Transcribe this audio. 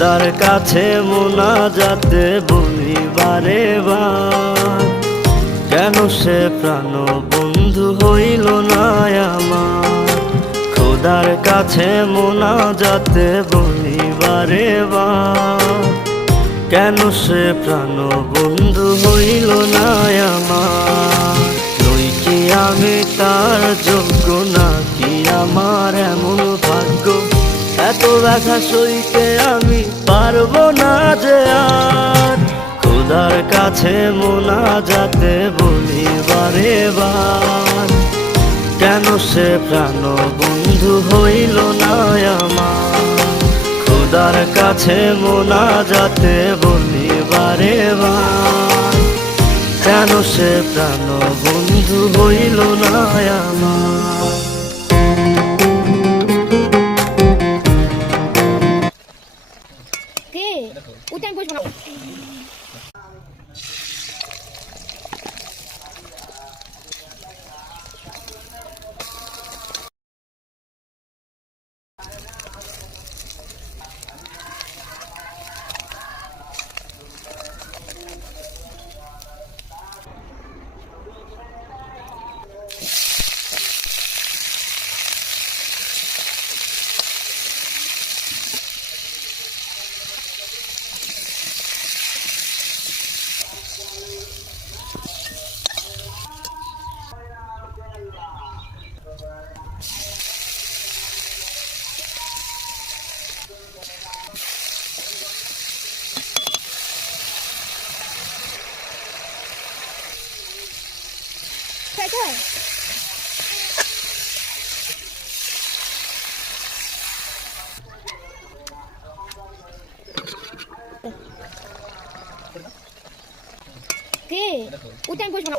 খোদার কাছে মোনাজাতে বলি বারে বার, কেন সে প্রাণ বন্ধু হইল না আমার। খোদার কাছে মোনাজাতে বলি বারে বার, কেন সে প্রাণ বন্ধু হইল না আমার। নই কি আমি তার যোগ্য, নাকি আমার এমন ভাগ্য, এত ব্যথা সইতে আমি পারবো না যে আর। খোদার কাছে মোনাজাতে বলি বারে বার, কেন সে প্রাণ বন্ধু হইল না আমার। খোদার কাছে মোনাজাতে বলি বারে বার, কেন সে প্রাণ বন্ধু হইল না আমার। কে ওটা আমি বসবো না। কে ওটা আমি বসবো না।